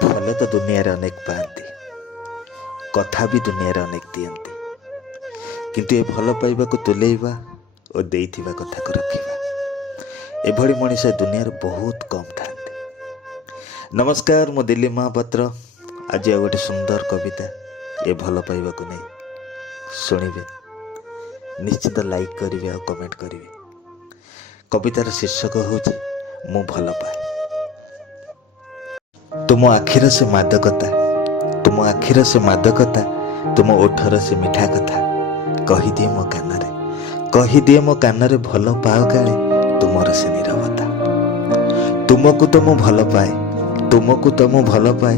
ଭଲ ତ ଦୁନିଆରେ ଅନେକ ପାଆନ୍ତି, କଥା ବି ଦୁନିଆରେ ଅନେକ ଦିଅନ୍ତି, କିନ୍ତୁ ଏ ଭଲ ପାଇବାକୁ ତୁଲେଇବା ଓ ଦେଇଥିବା କଥାକୁ ରଖିବା, ଏଭଳି ମଣିଷ ଏ ଦୁନିଆରେ ବହୁତ କମ୍ ଥାନ୍ତି। ନମସ୍କାର, ମୁଁ ଦିଲ୍ଲୀପ ମହାପାତ୍ର। ଆଜି ଆଉ ଗୋଟେ ସୁନ୍ଦର କବିତା ଏ ଭଲ ପାଇବାକୁ ନେଇ ଶୁଣିବେ, ନିଶ୍ଚିତ ଲାଇକ୍ କରିବେ ଆଉ କମେଣ୍ଟ କରିବେ। କବିତାର ଶୀର୍ଷକ ହେଉଛି ମୁଁ ଭଲ ପାଏ। ତୁମ ଆଖିର ସେ ମାଦକତା, ତୁମ ଆଖିର ସେ ମାଦକତା, ତୁମ ଓଠର ସେ ମିଠା କଥା କହିଦିଏ ମୋ କାନରେ, କହିଦିଏ ମୋ କାନରେ ଭଲ ପାଅ କାଳେ ତୁମର ସେ ନିରବତା। ତୁମକୁ ତ ମୁଁ ଭଲ ପାଏ, ତୁମକୁ ତ ମୁଁ ଭଲ ପାଏ,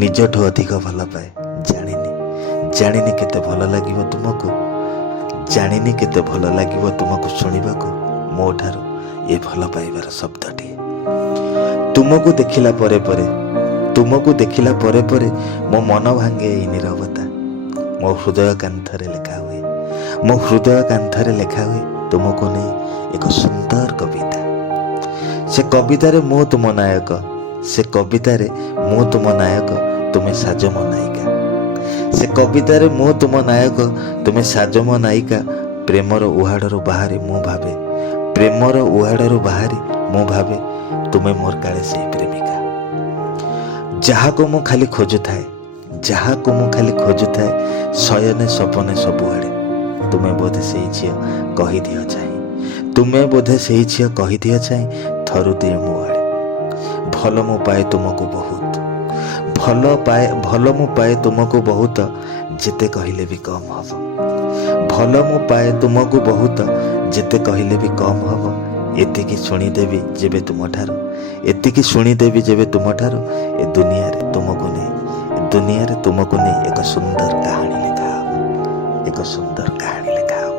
ନିଜଠୁ ଅଧିକ ଭଲ ପାଏ। ଜାଣିନି ଜାଣିନି କେତେ ଭଲ ଲାଗିବ ତୁମକୁ, ଜାଣିନି କେତେ ଭଲ ଲାଗିବ ତୁମକୁ ଶୁଣିବାକୁ ମୋ ଠାରୁ ଏ ଭଲ ପାଇବାର ଶବ୍ଦଟିଏ। ତୁମକୁ ଦେଖିଲା ପରେ ପରେ, ତୁମକୁ ଦେଖିଲା ପରେ ପରେ ମୋ ମନ ଭାଙ୍ଗେ ଏଇ ନିରବତା। ମୋ ହୃଦୟ କାନ୍ଥରେ ଲେଖା ହୁଏ, ମୋ ହୃଦୟ କାନ୍ଥରେ ଲେଖା ହୁଏ ତୁମକୁ ନେଇ ଏକ ସୁନ୍ଦର କବିତା। ସେ କବିତାରେ ମୁଁ ତୁମ ନାୟକ, ସେ କବିତାରେ ମୁଁ ତୁମ ନାୟକ, ତୁମେ ସାଜ ମୋ ନାୟିକା। ସେ କବିତାରେ ମୁଁ ତୁମ ନାୟକ, ତୁମେ ସାଜ ମୋ ନାୟିକା। ପ୍ରେମର ଉହାଡ଼ରୁ ବାହାରି ମୁଁ ଭାବେ, ପ୍ରେମର ଉହାଡ଼ରୁ ବାହାରି ମୁଁ ଭାବେ ତୁମେ ମୋର କାଳେ ସେଇ ପ୍ରେମିକା। ଯାହାକୁ ମୁଁ ଖାଲି ଖୋଜୁଥାଏ, ଯାହାକୁ ମୁଁ ଖାଲି ଖୋଜୁଥାଏ, ଶୟନେ ସପନେ ସବୁଆଡ଼େ ତୁମେ ବୋଧେ ସେଇ ଝିଅ କହିଦିଅ ଚାହିଁ, ତୁମେ ବୋଧେ ସେଇ ଝିଅ କହିଦିଅ ଚାହିଁ ଥରୁଦିଏ ମୋ ଆଡ଼େ। ଭଲ ମୁଁ ପାଏ ତୁମକୁ ବହୁତ, ଭଲ ମୁଁ ପାଏ ତୁମକୁ ବହୁତ, ଯେତେ କହିଲେ ବି କମ୍ ହବ। ଭଲ ମୁଁ ପାଏ ତୁମକୁ ବହୁତ, ଯେତେ କହିଲେ ବି କମ୍ ହବ। ଏତିକି ଶୁଣିଦେବି ଯେବେ ତୁମଠାରୁ, ଏତିକି ଶୁଣିଦେବି ଯେବେ ତୁମଠାରୁ ଏ ଦୁନିଆରେ ତୁମକୁ ନେଇ, ଏ ଦୁନିଆରେ ତୁମକୁ ନେଇ ଏକ ସୁନ୍ଦର କାହାଣୀ ଲେଖା ହେବ, ଏକ ସୁନ୍ଦର କାହାଣୀ ଲେଖା ହେବ।